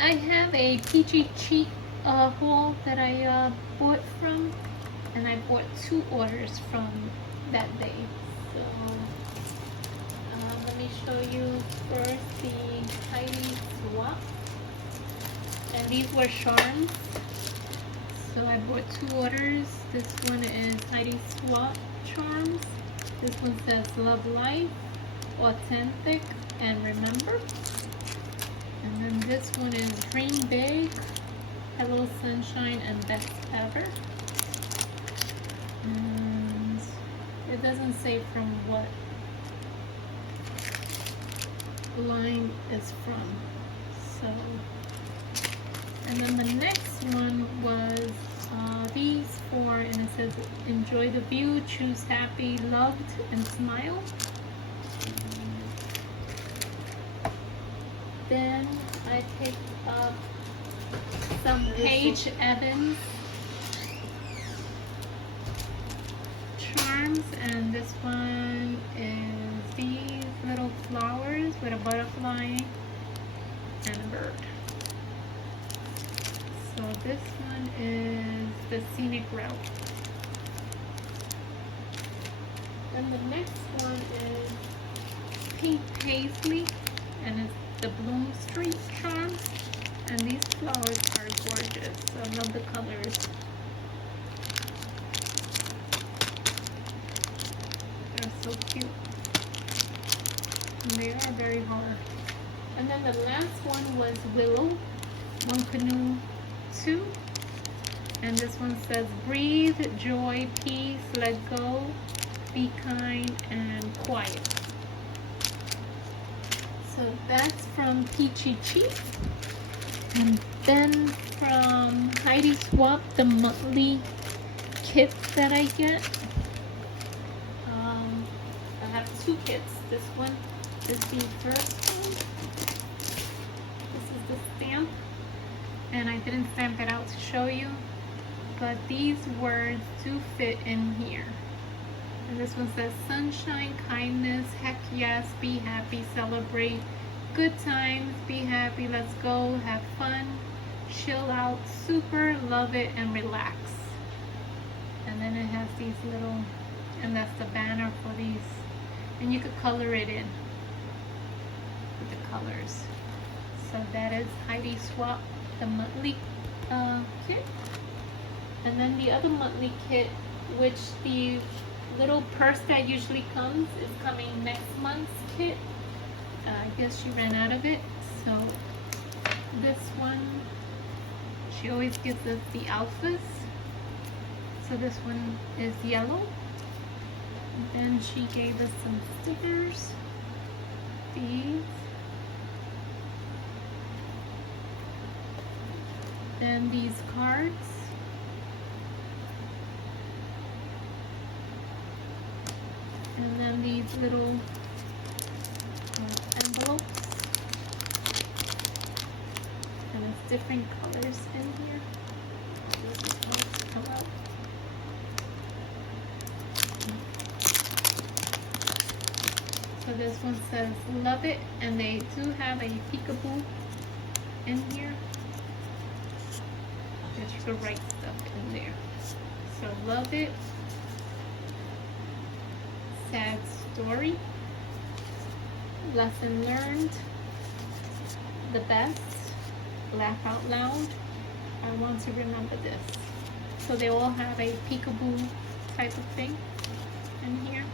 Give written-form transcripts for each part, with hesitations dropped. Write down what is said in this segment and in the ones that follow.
I have a Peachy cheek haul that I bought from, and I bought 2 orders from that day. So let me show you first the Heidi Swapp, and these were charms. So I bought 2 orders. This one is Heidi Swapp charms. This one says Love Life, Authentic, and Remember. And then this one is Dream Big, Hello Sunshine, and Best Ever. And it doesn't say from what line it's from. So, and then the next one was these 4, and it says enjoy the view, choose happy, loved, and smile. Then I picked up some Paige Evans charms, and this one is these little flowers with a butterfly and a bird. So this one is the Scenic Route. And the next one is Pink Paisley, and it's the Bloom Street charms. And these flowers are gorgeous. I love the colors. They're so cute. And they are very hard. And then the last one was Willow, One Canoe 2. And this one says breathe, joy, peace, let go, be kind, and quiet. So that's from Peachy Cheek. And then from Heidi Swapp, the monthly kits that I get. I have 2 kits. This one is the first one. This is the stamp. And I didn't stamp it out to show you. But these words do fit in here. And this one says sunshine, kindness, heck yes, be happy, celebrate, good times, be happy, let's go, have fun, chill out, super, love it, and relax. And then it has these little, and that's the banner for these. And you could color it in with the colors. So that is Heidi Swapp, the monthly kit. And then the other monthly kit, which the little purse that usually comes, is coming next month's kit. I guess she ran out of it. So this one, she always gives us the outfits. So this one is yellow. And then she gave us some stickers. These. Then these cards. And then these little envelopes. And it's different colors in here. This is how it's come out. So this one says love it, and they do have a peekaboo in here that you can write stuff in there. So love it, sad story, lesson learned, the best, laugh out loud, I want to remember this. So they all have a peekaboo type of thing in here.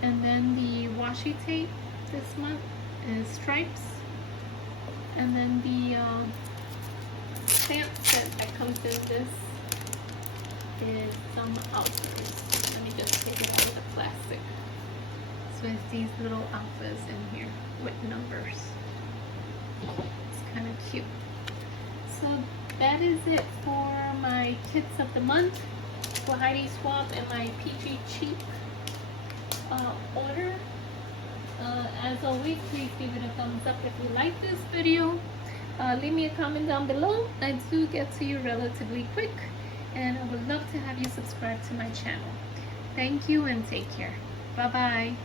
And then the washi tape this month is stripes. And then the stamp set that comes in this is some outfits. Let me just take it out of the plastic. So it's these little outfits in here with numbers. It's kind of cute. So that is it for my kits of the month for Heidi Swapp and my Peachy Cheek order. As always, please give it a thumbs up if you like this video. Leave me a comment down below. I do get to you relatively quick, and I would love to have you subscribe to my channel. Thank you and take care. Bye bye.